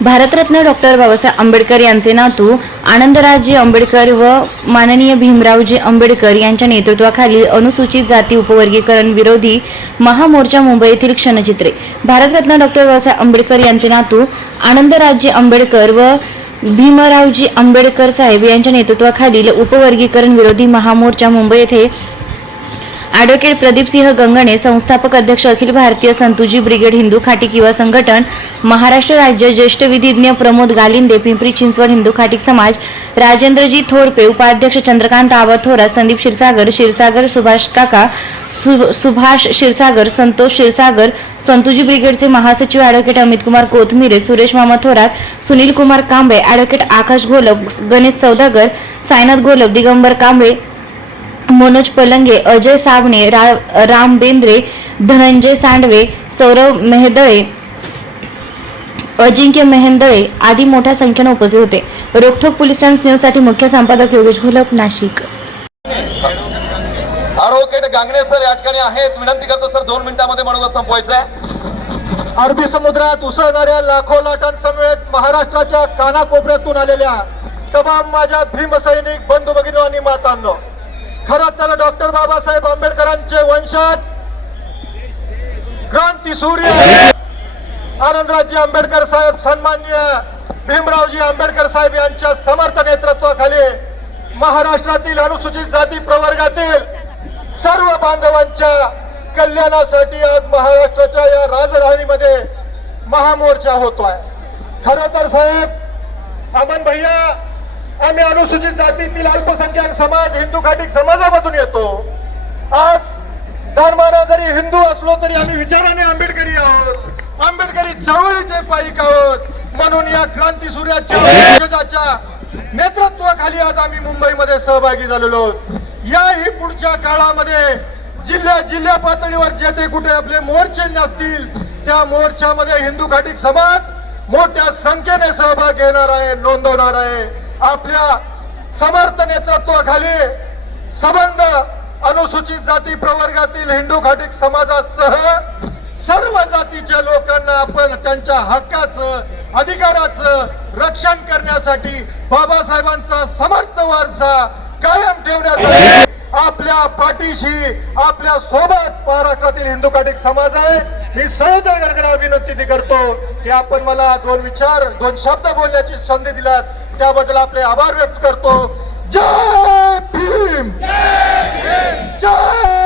Bharat Ratna doctor Babasaheb Ambedkar यांचे नातू आनंदरावजी आंबेडकर व माननीय भीमरावजी आंबेडकर यांच्या नेतृत्वाखाली अनुसूचित जाती उपवर्गीकरण विरोधी महामोर्चा मुंबई येथील क्षणचित्रे। भारतरत्न डॉक्टर बाबासाहेब आंबेडकर यांचे नातू आनंदरावजी आंबेडकर व भीमरावजी आंबेडकर साहेब यांच्या नेतृत्वाखालील उपवर्गीकरण विरोधी महामोर्चा मुंबई येथे ॲडव्होकेट प्रदीपसिंह गंगणे, संस्थापक अध्यक्ष, अखिल भारतीय संतुजी ब्रिगेड हिंदू खाटीक युवा संघटन, महाराष्ट्र राज्य, ज्येष्ठ विधिज्ञ प्रमोद गालिंदे, पिंपरी चिंचवड हिंदू खाटीक समाज, राजेंद्रजी थोडपे, उपाध्यक्ष चंद्रकांत आबा थोरात, संदीप क्षीरसागर, सुभाष क्षीरसागर, संतोष क्षीरसागर, संतुजी ब्रिगेडचे महासचिव ॲडव्होकेट अमित कुमार कोथमिरे, सुरेश मामा थोरात, सुनील कुमार कांबळे, ॲडव्होकेट आकाश घोलप, गणेश सौदागर, साईनाथ घोलप, दिगंबर कांबळे, मनोज पलंगे, अजय साबणे, राम बेंद्रे, धनंजय सांडवे, सौरभ मेहदळे, अजिंक्य मेहेंदळे आदी मोठ्या संख्येने उपस्थित होते। रोखोक पोलीस टाइम्स न्यूज साठी मुख्य संपादक योगेश घोलप, नाशिक। ॲडव्होकेट गांगणे सर या ठिकाणी आहेत। विनंती करतो सर 2 मिनिटांमध्ये मनोगत संपवायचं आहे। अरबी समुद्रात उसळणाऱ्या लाखो लाटांसमवेत महाराष्ट्राच्या कानाकोपऱ्यातून आलेल्या तमाम माझ्या भीमसैनिक बंधू भगिनी आणि मातांनो, खरं तर डॉक्टर बाबासाहेब आंबेडकरांचे वंशज क्रांती सूर्य आनंदरावजी आंबेडकर साहेब, सन्माननीय भीमरावजी आंबेडकर साहेब यांच्या समर्थ नेतृत्वाखाली महाराष्ट्रातील अनुसूचित जाती प्रवर्गातील सर्व बांधवांच्या कल्याणासाठी आज महाराष्ट्राच्या या राजधानीमध्ये महामोर्चा होतोय। खरं तर साहेब, अमन भैया, आम्ही अनुसूचित जातीतील अल्पसंख्याक समाज हिंदू खाटीक समाजामधून येतो। आज धर्माने जरी हिंदू असलो तरी आम्ही विचाराने आंबेडकरी आहोत, आंबेडकरी चळवळीचे पाईक आहोत। म्हणून या क्रांती सूर्याच्या नेतृत्वाखाली आज आम्ही मुंबईमध्ये सहभागी झालेलो आहोत। याही पुढच्या काळामध्ये जिल्हा पातळीवर जे ते कुठे आपले मोर्चे नसतील त्या मोर्चामध्ये हिंदू खाटीक समाज मोठ्या संख्येने सहभाग घेणार आहे, नोंदवणार आहे। आपल्या समर्थ नेतृत्वाखाली संबंध अनुसूचित जाती प्रवर्गातील हिंदू खाटीक समाजासह सर्व जातीच्या लोकांना आपण त्यांच्या हक्काचं, अधिकाराचं रक्षण करण्यासाठी बाबासाहेबांचा समर्थ वारसा कायम ठेवण्यासाठी आपल्या पाठीशी, आपल्या सोबत महाराष्ट्रातील हिंदू खाटीक समाज आहे। मी सहजगणना विनंती करतो की आपण मला 2 शब्द बोलण्याची संधी दिलात, त्याबद्दल आपले आभार व्यक्त करतो। जय भीम, जय